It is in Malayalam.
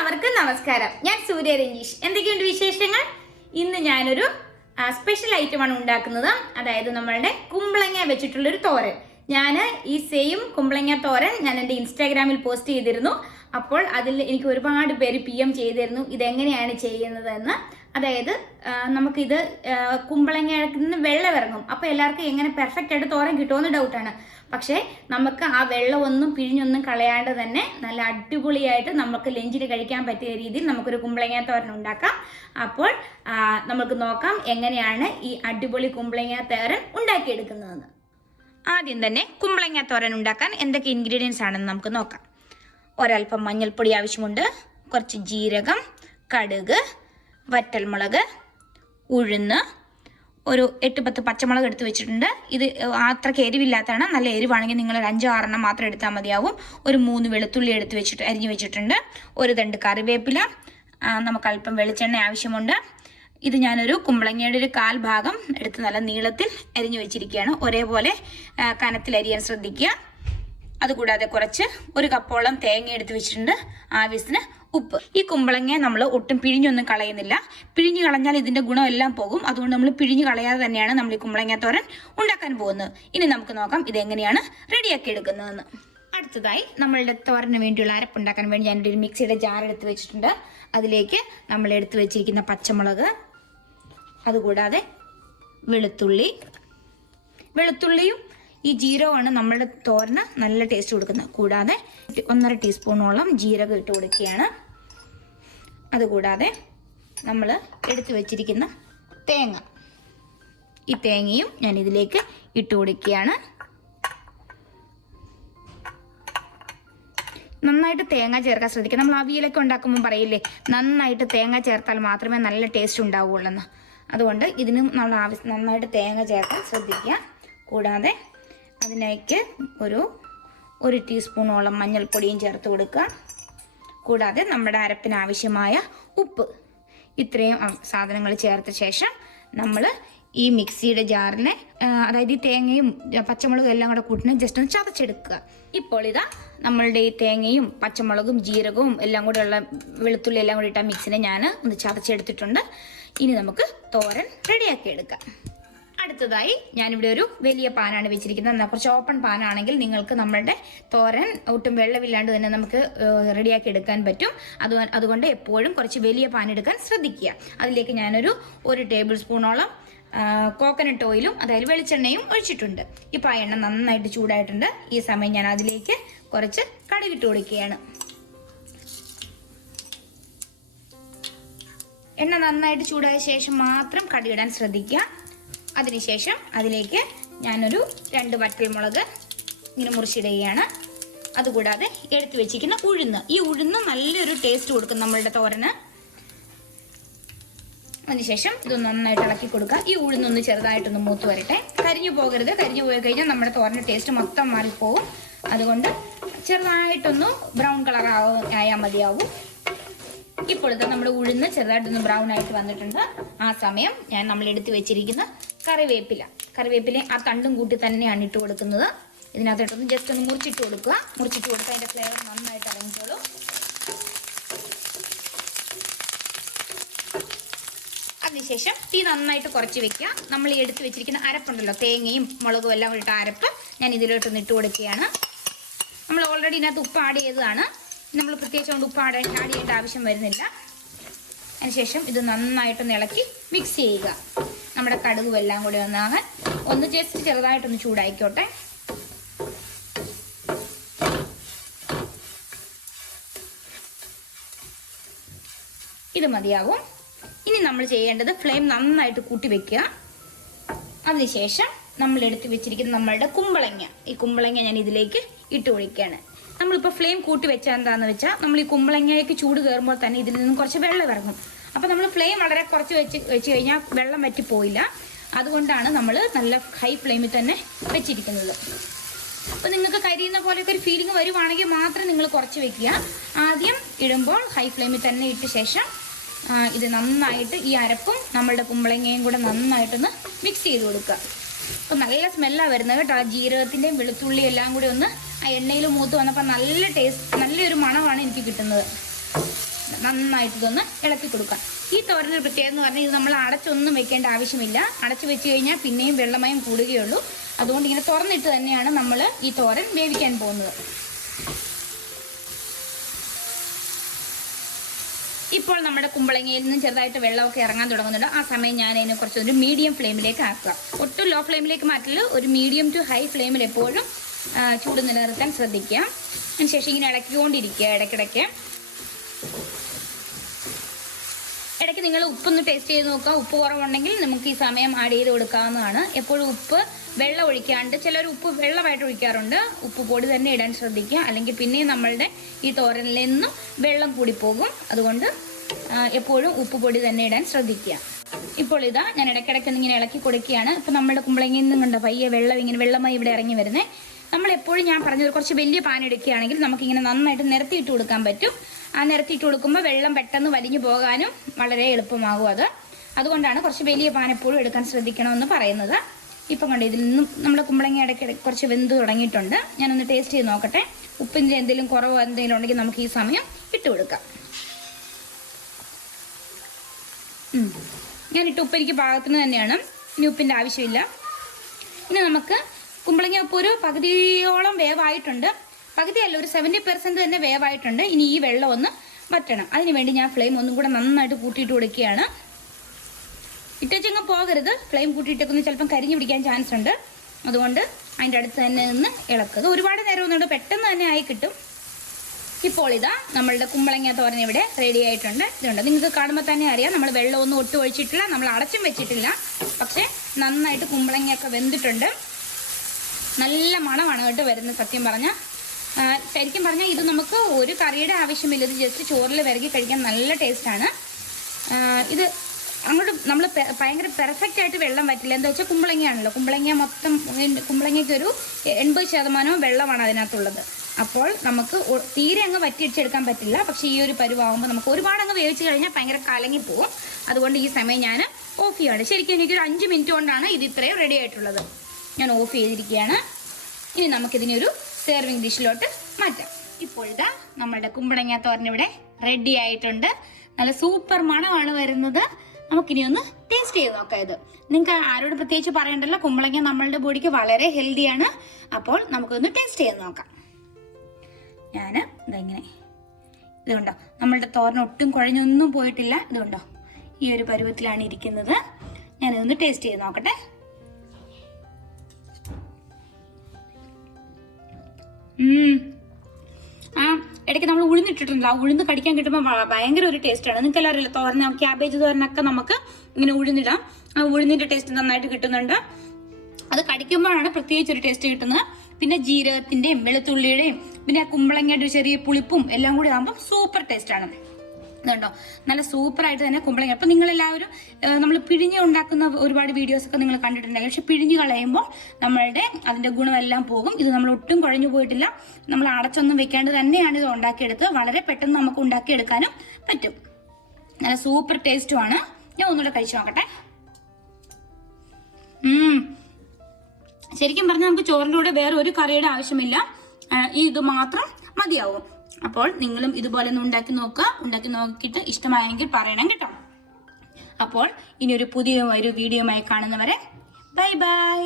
എല്ലാവർക്കും നമസ്കാരം. ഞാൻ സൂര്യ രഞ്ജീഷ്. എന്തൊക്കെയുണ്ട് വിശേഷങ്ങൾ? ഇന്ന് ഞാനൊരു സ്പെഷ്യൽ ഐറ്റമാണ് ഉണ്ടാക്കുന്നത്. അതായത് നമ്മളുടെ കുമ്പളങ്ങ വെച്ചിട്ടുള്ളൊരു തോരൻ. ഞാൻ ഈ സെയിം കുമ്പളങ്ങ തോരൻ ഞാൻ എൻ്റെ ഇൻസ്റ്റാഗ്രാമിൽ പോസ്റ്റ് ചെയ്തിരുന്നു. അപ്പോൾ അതിൽ എനിക്ക് ഒരുപാട് പേര് PM ചെയ്തിരുന്നു ഇതെങ്ങനെയാണ് ചെയ്യുന്നതെന്ന്. അതായത് നമുക്കിത് കുമ്പളങ്ങയിൽ നിന്ന് വെള്ളം ഇറങ്ങും. അപ്പോൾ എല്ലാവർക്കും എങ്ങനെ പെർഫെക്റ്റ് ആയിട്ട് തോരൻ കിട്ടുമെന്ന് ഡൗട്ടാണ്. പക്ഷേ നമുക്ക് ആ വെള്ളമൊന്നും പിഴിഞ്ഞൊന്നും കളയാണ്ട് തന്നെ നല്ല അടിപൊളിയായിട്ട് നമുക്ക് ലഞ്ചിന് കഴിക്കാൻ പറ്റിയ രീതിയിൽ നമുക്കൊരു കുമ്പളങ്ങ തോരൻ ഉണ്ടാക്കാം. അപ്പോൾ നമുക്ക് നോക്കാം എങ്ങനെയാണ് ഈ അടിപൊളി കുമ്പളങ്ങ തോരൻ ഉണ്ടാക്കിയെടുക്കുന്നതെന്ന്. ആദ്യം തന്നെ കുമ്പളങ്ങ തോരൻ ഉണ്ടാക്കാൻ എന്തൊക്കെ ഇൻഗ്രീഡിയൻസ് ആണെന്ന് നമുക്ക് നോക്കാം. ഒരൽപ്പം മഞ്ഞൾപ്പൊടി ആവശ്യമുണ്ട്, കുറച്ച് ജീരകം, കടുക്, വറ്റൽമുളക്, ഉഴുന്ന്, ഒരു 8-10 പച്ചമുളക് എടുത്ത് വെച്ചിട്ടുണ്ട്. ഇത് അത്രയ്ക്ക് എരിവില്ലാത്തതാണ്. നല്ല എരിവാണെങ്കിൽ നിങ്ങൾ ഒരു 5-6 മാത്രം എടുത്താൽ മതിയാവും. ഒരു 3 വെളുത്തുള്ളി അരിഞ്ഞു വെച്ചിട്ടുണ്ട്. ഒരു തണ്ട് കറിവേപ്പില, നമുക്ക് അല്പം വെളിച്ചെണ്ണ ആവശ്യമുണ്ട്. ഇത് ഞാനൊരു കുമ്പളങ്ങയുടെ ഒരു 1/4 ഭാഗം എടുത്ത് നല്ല നീളത്തിൽ അരിഞ്ഞു വെച്ചിരിക്കുകയാണ്. ഒരേപോലെ കനത്തിൽ അരിയാൻ ശ്രദ്ധിക്കുക. അതുകൂടാതെ കുറച്ച് 1 കപ്പോളം തേങ്ങ എടുത്ത് വെച്ചിട്ടുണ്ട്. ആവശ്യത്തിന് ഉപ്പ്. ഈ കുമ്പളങ്ങ നമ്മൾ ഒട്ടും പിഴിഞ്ഞൊന്നും കളയുന്നില്ല. പിഴിഞ്ഞു കളഞ്ഞാൽ ഇതിൻ്റെ ഗുണമെല്ലാം പോകും. അതുകൊണ്ട് നമ്മൾ പിഴിഞ്ഞു കളയാതെ തന്നെയാണ് നമ്മൾ ഈ കുമ്പളങ്ങ തോരൻ ഉണ്ടാക്കാൻ പോകുന്നത്. ഇനി നമുക്ക് നോക്കാം ഇതെങ്ങനെയാണ് റെഡിയാക്കി എടുക്കുന്നതെന്ന്. അടുത്തതായി നമ്മളുടെ തോരന് വേണ്ടിയുള്ള അരപ്പുണ്ടാക്കാൻ വേണ്ടി ഞാനൊരു മിക്സിയുടെ ജാർ എടുത്ത് വെച്ചിട്ടുണ്ട്. അതിലേക്ക് നമ്മൾ എടുത്ത് വെച്ചിരിക്കുന്ന പച്ചമുളക്, അതുകൂടാതെ വെളുത്തുള്ളിയും ഈ ജീരകമാണ് നമ്മളുടെ തോരന് നല്ല ടേസ്റ്റ് കൊടുക്കുന്നത്. കൂടാതെ 1.5 ടീസ്പൂണോളം ജീരകം ഇട്ട് കൊടുക്കുകയാണ്. അതുകൂടാതെ നമ്മൾ എടുത്തു വെച്ചിരിക്കുന്ന തേങ്ങ, ഈ തേങ്ങയും ഞാൻ ഇതിലേക്ക് ഇട്ട് കൊടുക്കുകയാണ്. നന്നായിട്ട് തേങ്ങ ചേർക്കാൻ ശ്രദ്ധിക്കുക. നമ്മൾ അവിയലൊക്കെ ഉണ്ടാക്കുമ്പോൾ പറയില്ലേ, നന്നായിട്ട് തേങ്ങ ചേർത്താൽ മാത്രമേ നല്ല ടേസ്റ്റ് ഉണ്ടാവുകയുള്ളൂ. അതുകൊണ്ട് ഇതിനും നമ്മൾ നന്നായിട്ട് തേങ്ങ ചേർക്കാൻ ശ്രദ്ധിക്കുക. കൂടാതെ അതിലേക്ക് ഒരു ടീസ്പൂണോളം മഞ്ഞൾപ്പൊടിയും ചേർത്ത് കൊടുക്കുക. കൂടാതെ നമ്മുടെ അരപ്പിന് ആവശ്യമായ ഉപ്പ്, ഇത്രയും സാധനങ്ങൾ ചേർത്ത ശേഷം നമ്മൾ ഈ മിക്സിയുടെ ജാറിനെ, അതായത് ഈ തേങ്ങയും പച്ചമുളകും എല്ലാം കൂടെ കൂട്ടിനെ ജസ്റ്റ് ഒന്ന് ചതച്ചെടുക്കുക. ഇപ്പോൾ ഇതാ നമ്മളുടെ ഈ തേങ്ങയും പച്ചമുളകും ജീരകവും എല്ലാം കൂടെ ഉള്ള വെളുത്തുള്ളി എല്ലാം കൂടി ഇട്ട മിക്സിനെ ഞാൻ ഒന്ന് ചതച്ചെടുത്തിട്ടുണ്ട്. ഇനി നമുക്ക് തോരൻ റെഡിയാക്കി എടുക്കാം. അടുത്തതായി ഞാനിവിടെ ഒരു വലിയ പാനാണ് വെച്ചിരിക്കുന്നത്. കുറച്ച് ഓപ്പൺ പാനാണെങ്കിൽ നിങ്ങൾക്ക് നമ്മളുടെ തോരൻ ഒട്ടും വെള്ളമില്ലാണ്ട് തന്നെ നമുക്ക് റെഡിയാക്കി എടുക്കാൻ പറ്റും. അതുകൊണ്ട് എപ്പോഴും കുറച്ച് വലിയ പാൻ എടുക്കാൻ ശ്രദ്ധിക്കുക. അതിലേക്ക് ഞാനൊരു 1 ടേബിൾ സ്പൂണോളം കോക്കനട്ട് ഓയിലും അതായത് വെളിച്ചെണ്ണയും ഒഴിച്ചിട്ടുണ്ട്. ഇപ്പോൾ ആ എണ്ണ നന്നായിട്ട് ചൂടായിട്ടുണ്ട്. ഈ സമയം ഞാൻ അതിലേക്ക് കുറച്ച് കടുകിട്ട് കൊടുക്കുകയാണ്. എണ്ണ നന്നായിട്ട് ചൂടായ ശേഷം മാത്രം കടുകിടാൻ ശ്രദ്ധിക്കുക. അതിനുശേഷം അതിലേക്ക് ഞാനൊരു 2 വറ്റൽമുളക് ഇങ്ങനെ മുറിച്ചിടുകയാണ്. അതുകൂടാതെ എടുത്തു വെച്ചിരിക്കുന്ന ഉഴുന്ന്, ഈ ഉഴുന്ന് നല്ലൊരു ടേസ്റ്റ് കൊടുക്കും നമ്മളുടെ തോരന്. അതിനുശേഷം ഇത് നന്നായിട്ട് ഇളക്കി കൊടുക്കുക. ഈ ഉഴുന്നൊന്ന് ചെറുതായിട്ടൊന്ന് മൂത്ത് വരട്ടെ. കരിഞ്ഞു പോകരുത്. കരിഞ്ഞു പോയി കഴിഞ്ഞാൽ നമ്മുടെ തോരൻ്റെ ടേസ്റ്റ് മൊത്തം മാറിപ്പോവും. അതുകൊണ്ട് ചെറുതായിട്ടൊന്ന് ബ്രൗൺ കളർ ആയാൽ മതിയാവും. ഇപ്പോൾ ഇത് നമ്മുടെ ഉഴുന്ന് ചെറുതായിട്ടൊന്ന് ബ്രൗൺ ആയിട്ട് വന്നിട്ടുണ്ട്. ആ സമയം നമ്മൾ എടുത്തു വെച്ചിരിക്കുന്ന കറിവേപ്പില ആ തണ്ടും കൂട്ടി തന്നെയാണ് ഇട്ട് കൊടുക്കുന്നത്. ഇതിനകത്തോട്ടൊന്ന് ജസ്റ്റ് ഒന്ന് മുറിച്ചിട്ട് കൊടുക്കുക. മുറിച്ചിട്ട് കൊടുത്താൽ അതിൻ്റെ ഫ്ലേവർ നന്നായിട്ട് ഇറങ്ങിക്കോളൂ. അതിനുശേഷം തീ നന്നായിട്ട് കുറച്ച് വെക്കുക. നമ്മൾ എടുത്ത് വെച്ചിരിക്കുന്ന അരപ്പുണ്ടല്ലോ, തേങ്ങയും മുളകും എല്ലാം ഇട്ട അരപ്പ് ഞാൻ ഇതിലോട്ടൊന്ന് ഇട്ട് കൊടുക്കുകയാണ്. നമ്മൾ ഓൾറെഡി ഇതിനകത്ത് ഉപ്പ് ആഡ് ചെയ്തതാണ്. നമ്മൾ പ്രത്യേകിച്ച് കൊണ്ട് ഉപ്പ് ആഡ് ചെയ്യേണ്ട ആവശ്യം വരുന്നില്ല. അതിനുശേഷം ഇത് നന്നായിട്ടൊന്ന് ഇളക്കി മിക്സ് ചെയ്യുക. നമ്മുടെ കടുകും എല്ലാം കൂടി ഒന്ന് ജസ്റ്റ് ചെറുതായിട്ടൊന്ന് ചൂടായിക്കോട്ടെ. ഇത് മതിയാകും. ഇനി നമ്മൾ ചെയ്യേണ്ടത് ഫ്ലെയിം നന്നായിട്ട് കൂട്ടി വെക്കുക. അതിനുശേഷം നമ്മൾ എടുത്ത് വെച്ചിരിക്കുന്ന നമ്മളുടെ ഈ കുമ്പളങ്ങ ഞാൻ ഇതിലേക്ക് ഇട്ട് ഒഴിക്കുകയാണ്. നമ്മളിപ്പോൾ ഫ്ലെയിം കൂട്ടി വെച്ചാൽ എന്താണെന്ന് വെച്ചാൽ നമ്മൾ ഈ കുമ്പളങ്ങയ്ക്ക് ചൂട് കയറുമ്പോൾ തന്നെ ഇതിൽ നിന്നും കുറച്ച് വെള്ളം ഇറങ്ങും. അപ്പോൾ നമ്മൾ ഫ്ലെയിം വളരെ കുറച്ച് വെച്ച് കഴിഞ്ഞാൽ വെള്ളം വറ്റിപ്പോയില്ല. അതുകൊണ്ടാണ് നമ്മൾ നല്ല ഹൈ ഫ്ലെയിമിൽ തന്നെ വെച്ചിരിക്കുന്നത്. അപ്പോൾ നിങ്ങൾക്ക് കരിയുന്ന പോലെയൊക്കെ ഒരു ഫീലിംഗ് വരുവാണെങ്കിൽ മാത്രം നിങ്ങൾ കുറച്ച് വെക്കുക. ആദ്യം ഇടുമ്പോൾ ഹൈ ഫ്ലെയിമിൽ തന്നെ ഇട്ട ശേഷം ഇത് നന്നായിട്ട് ഈ അരപ്പും നമ്മളുടെ കുമ്പളങ്ങയും കൂടെ നന്നായിട്ടൊന്ന് മിക്സ് ചെയ്ത് കൊടുക്കുക. അപ്പോൾ നല്ല സ്മെല്ലാണ് വരുന്നത് കേട്ടോ. ആ ജീരകത്തിൻ്റെയും വെളുത്തുള്ളിയും എല്ലാം കൂടി ഒന്ന് ആ എണ്ണയിൽ മൂത്ത് വന്നപ്പോൾ നല്ലൊരു മണമാണ് എനിക്ക് കിട്ടുന്നത്. നന്നായിട്ട് ഇതൊന്ന് ഇളക്കി കൊടുക്കുക. ഈ തോരനൊരു പ്രത്യേകത എന്ന് പറഞ്ഞാൽ ഇത് നമ്മൾ അടച്ചൊന്നും വെക്കേണ്ട ആവശ്യമില്ല. അടച്ചു വെച്ച് കഴിഞ്ഞാൽ പിന്നെയും വെള്ളമയം കൂടുകയുള്ളൂ. അതുകൊണ്ട് ഇങ്ങനെ തുറന്നിട്ട് തന്നെയാണ് നമ്മൾ ഈ തോരൻ വേവിക്കാൻ പോകുന്നത്. ഇപ്പോൾ നമ്മുടെ കുമ്പളങ്ങയിൽ നിന്നും ചെറുതായിട്ട് വെള്ളമൊക്കെ ഇറങ്ങാൻ തുടങ്ങുന്നുണ്ട്. ആ സമയം ഞാൻ അതിനെ കുറച്ചൊരു മീഡിയം ഫ്ലെയിമിലേക്ക് ആക്കുക. ഒട്ടും ലോ ഫ്ലെയിമിലേക്ക് മാറ്റില്ല, ഒരു മീഡിയം ടു ഹൈ ഫ്ലെയിമിൽ എപ്പോഴും ചൂട് നിലനിർത്താൻ ശ്രദ്ധിക്കുക. അതിനുശേഷം ഇങ്ങനെ ഇളക്കിക്കൊണ്ടിരിക്കുക. ഇടയ്ക്കിടയ്ക്ക് നിങ്ങൾ ഉപ്പൊന്ന് ടേസ്റ്റ് ചെയ്ത് നോക്കുക. ഉപ്പ് കുറവുണ്ടെങ്കിൽ നമുക്ക് ഈ സമയം ആഡ് ചെയ്ത് കൊടുക്കാവുന്നതാണ്. എപ്പോഴും ഉപ്പ് വെള്ളം ഒഴിക്കാണ്ട്, ചിലർ ഉപ്പ് വെള്ളമായിട്ട് ഒഴിക്കാറുണ്ട്. ഉപ്പ് പൊടി തന്നെ ഇടാൻ ശ്രദ്ധിക്കുക, അല്ലെങ്കിൽ പിന്നെയും നമ്മളുടെ ഈ തോരനിൽ നിന്നും വെള്ളം കൂടിപ്പോകും. അതുകൊണ്ട് എപ്പോഴും ഉപ്പ് പൊടി തന്നെ ഇടാൻ ശ്രദ്ധിക്കുക. ഇപ്പോൾ ഇതാ ഞാൻ ഇടയ്ക്കിടയ്ക്ക് ഇങ്ങനെ ഇളക്കി കൊടുക്കുകയാണ്. ഇപ്പം നമ്മുടെ കുമ്പളങ്ങയിൽ നിന്നും കണ്ട പയ്യെ വെള്ളമായി ഇവിടെ ഇറങ്ങി വരുന്നത്. നമ്മളെപ്പോഴും ഞാൻ പറഞ്ഞത് കുറച്ച് വലിയ പാൻ എടുക്കുകയാണെങ്കിൽ നമുക്കിങ്ങനെ നന്നായിട്ട് നിരത്തിയിട്ട് കൊടുക്കാൻ പറ്റും. ആ നിരത്തിയിട്ട് കൊടുക്കുമ്പോൾ വെള്ളം പെട്ടെന്ന് വലിഞ്ഞു പോകാനും വളരെ എളുപ്പമാകും. അതുകൊണ്ടാണ് കുറച്ച് വലിയ പാൻ എപ്പോഴും എടുക്കാൻ ശ്രദ്ധിക്കണമെന്ന് പറയുന്നത്. ഇപ്പം കണ്ട് ഇതിൽ നിന്നും നമ്മുടെ കുമ്പളങ്ങ ഇടയ്ക്കിടയ്ക്ക് കുറച്ച് വെന്ത് തുടങ്ങിയിട്ടുണ്ട്. ഞാനൊന്ന് ടേസ്റ്റ് ചെയ്ത് നോക്കട്ടെ. ഉപ്പിൻ്റെ എന്തെങ്കിലും കുറവോ എന്തെങ്കിലും ഉണ്ടെങ്കിൽ നമുക്ക് ഈ സമയം ഇട്ട് കൊടുക്കാം. ഞാനിട്ട് ഉപ്പ് എനിക്ക് പാകത്തിന് തന്നെയാണ്, ഇനി ഉപ്പിൻ്റെ ആവശ്യമില്ല. ഇനി നമുക്ക് കുമ്പളങ്ങ ഉപ്പ് ഒരു പകുതിയോളം വേവായിട്ടുണ്ട്. പകുതിയല്ല, ഒരു 70% തന്നെ വേവായിട്ടുണ്ട്. ഇനി ഈ വെള്ളം ഒന്ന് വറ്റണം. അതിനുവേണ്ടി ഞാൻ ഫ്ലെയിം ഒന്നും കൂടെ നന്നായിട്ട് കൂട്ടിയിട്ട് കൊടുക്കുകയാണ്. ഇട്ടച്ചങ്ങ് പോകരുത്, ഫ്ലെയിം കൂട്ടിയിട്ടൊക്കെ ചിലപ്പം കരിഞ്ഞു പിടിക്കാൻ ചാൻസ് ഉണ്ട്. അതുകൊണ്ട് അതിൻ്റെ അടുത്ത് തന്നെ നിന്ന് ഇളക്കുക. ഒരുപാട് നേരം ഒന്നുകൊണ്ട് പെട്ടെന്ന് തന്നെ ആയി കിട്ടും. ഇപ്പോൾ ഇതാ നമ്മളുടെ കുമ്പളങ്ങ തോരൻ ഇവിടെ റെഡി ആയിട്ടുണ്ട്. ഇതുണ്ട്, നിങ്ങൾക്ക് കാണുമ്പോൾ തന്നെ അറിയാം നമ്മൾ വെള്ളമൊന്നും ഒട്ടും ഒഴിച്ചിട്ടില്ല, നമ്മൾ അടച്ചും വെച്ചിട്ടില്ല. പക്ഷേ നന്നായിട്ട് കുമ്പളങ്ങയൊക്കെ വെന്തിട്ടുണ്ട്. നല്ല മണമാണ് കേട്ടോ വരുന്നത്. സത്യം പറഞ്ഞാൽ ശരിക്കും പറഞ്ഞാൽ ഇത് നമുക്ക് ഒരു കറിയുടെ ആവശ്യമില്ല. ഇത് ജസ്റ്റ് ചോറിൽ വിരകി കഴിക്കാൻ നല്ല ടേസ്റ്റാണ്. ഇത് അങ്ങോട്ട് നമ്മൾ ഭയങ്കര പെർഫെക്റ്റ് ആയിട്ട് വെള്ളം വറ്റില്ല. എന്താ വെച്ചാൽ കുമ്പളങ്ങയാണല്ലോ, കുമ്പളങ്ങയ്ക്ക് ഒരു 80% വെള്ളമാണ് അതിനകത്തുള്ളത്. അപ്പോൾ നമുക്ക് തീരെ അങ്ങ് വറ്റിച്ചെടുക്കാൻ പറ്റില്ല. പക്ഷേ ഈ ഒരു പരുവാകുമ്പോൾ നമുക്ക് ഒരുപാട് അങ്ങ് വേവിച്ച് കഴിഞ്ഞാൽ ഭയങ്കര കലങ്ങിപ്പോവും. അതുകൊണ്ട് ഈ സമയം ഞാൻ ഓഫ് ചെയ്യുകയാണ്. ശരിക്കും എനിക്കൊരു 5 മിനിറ്റ് കൊണ്ടാണ് ഇത് ഇത്രയും റെഡി ആയിട്ടുള്ളത്. ഞാൻ ഓഫ് ചെയ്തിരിക്കുകയാണ്. ഇനി നമുക്കിതിനെ ഒരു സെർവിങ് ഡിഷിലോട്ട് മാറ്റാം. ഇപ്പോൾ ഇതാ നമ്മളുടെ കുമ്പളങ്ങ തോരൻ ഇവിടെ റെഡി ആയിട്ടുണ്ട്. നല്ല സൂപ്പർ മണമാണ് വരുന്നത്. നമുക്കിനി ഒന്ന് ടേസ്റ്റ് ചെയ്ത് നോക്കാം. ഇത് നിങ്ങൾക്ക് ആരോട് പ്രത്യേകിച്ച് പറയണ്ടല്ലോ, കുമ്പളങ്ങ നമ്മളുടെ ബോഡിക്ക് വളരെ ഹെൽത്തിയാണ്. അപ്പോൾ നമുക്കൊന്ന് ടേസ്റ്റ് ചെയ്ത് നോക്കാം. ഞാൻ ഇതെങ്ങനെ, ഇതുകൊണ്ടോ നമ്മളുടെ തോരൻ ഒട്ടും കുഴഞ്ഞൊന്നും പോയിട്ടില്ല. ഇതുകൊണ്ടോ ഈ ഒരു പരുവത്തിലാണ് ഇരിക്കുന്നത്. ഞാനിതൊന്ന് ടേസ്റ്റ് ചെയ്ത് നോക്കട്ടെ. ഇടയ്ക്ക് നമ്മൾ ഉഴുന്നിട്ടിട്ടുണ്ട്. ആ ഉഴുന്ന് കടിക്കാൻ കിട്ടുമ്പോൾ ഭയങ്കര ഒരു ടേസ്റ്റാണ്. നിങ്ങൾക്ക് എല്ലാവരും അറിയില്ല, തോരൻ ക്യാബേജ് തോരനൊക്കെ നമുക്ക് ഇങ്ങനെ ഉഴുന്നിടാം. ആ ഉഴുന്നിൻ്റെ ടേസ്റ്റ് നന്നായിട്ട് കിട്ടുന്നുണ്ട്. അത് കടിക്കുമ്പോഴാണ് പ്രത്യേകിച്ച് ഒരു ടേസ്റ്റ് കിട്ടുന്നത്. പിന്നെ ജീരകത്തിൻ്റെയും വെളുത്തുള്ളിയുടെയും പിന്നെ കുമ്പളങ്ങയുടെ ഒരു ചെറിയ പുളിപ്പും എല്ലാം കൂടി ആകുമ്പോൾ സൂപ്പർ ടേസ്റ്റാണ്. ഇതുണ്ടോ നല്ല സൂപ്പറായിട്ട് തന്നെ കുമ്പളങ്ങ. അപ്പം നിങ്ങളെല്ലാവരും നമ്മൾ പിഴിഞ്ഞ് ഉണ്ടാക്കുന്ന ഒരുപാട് വീഡിയോസൊക്കെ നിങ്ങൾ കണ്ടിട്ടുണ്ടാകും. പക്ഷെ പിഴിഞ്ഞ് കളയുമ്പോൾ നമ്മളുടെ അതിൻ്റെ ഗുണമെല്ലാം പോകും. ഇത് നമ്മൾ ഒട്ടും കുഴഞ്ഞു പോയിട്ടില്ല. നമ്മൾ അടച്ചൊന്നും വെക്കാണ്ട് തന്നെയാണ് ഇത് ഉണ്ടാക്കിയെടുത്തത്. വളരെ പെട്ടെന്ന് നമുക്ക് ഉണ്ടാക്കിയെടുക്കാനും പറ്റും. നല്ല സൂപ്പർ ടേസ്റ്റുമാണ്. ഞാൻ ഒന്നുകൂടെ കഴിച്ചു നോക്കട്ടെ. ശരിക്കും പറഞ്ഞാൽ നമുക്ക് ചോറിൻ്റെ കൂടെ വേറെ ഒരു കറിയുടെ ആവശ്യമില്ല. ഇത് മാത്രം മതിയാവും. അപ്പോൾ നിങ്ങളും ഇതുപോലെ ഒന്ന് ഉണ്ടാക്കി നോക്കുക. ഉണ്ടാക്കി നോക്കിയിട്ട് ഇഷ്ടമായെങ്കിൽ പറയണം കേട്ടോ. അപ്പോൾ ഇനി ഒരു പുതിയ വീഡിയോയുമായി കാണുന്നവരെ ബൈ ബൈ.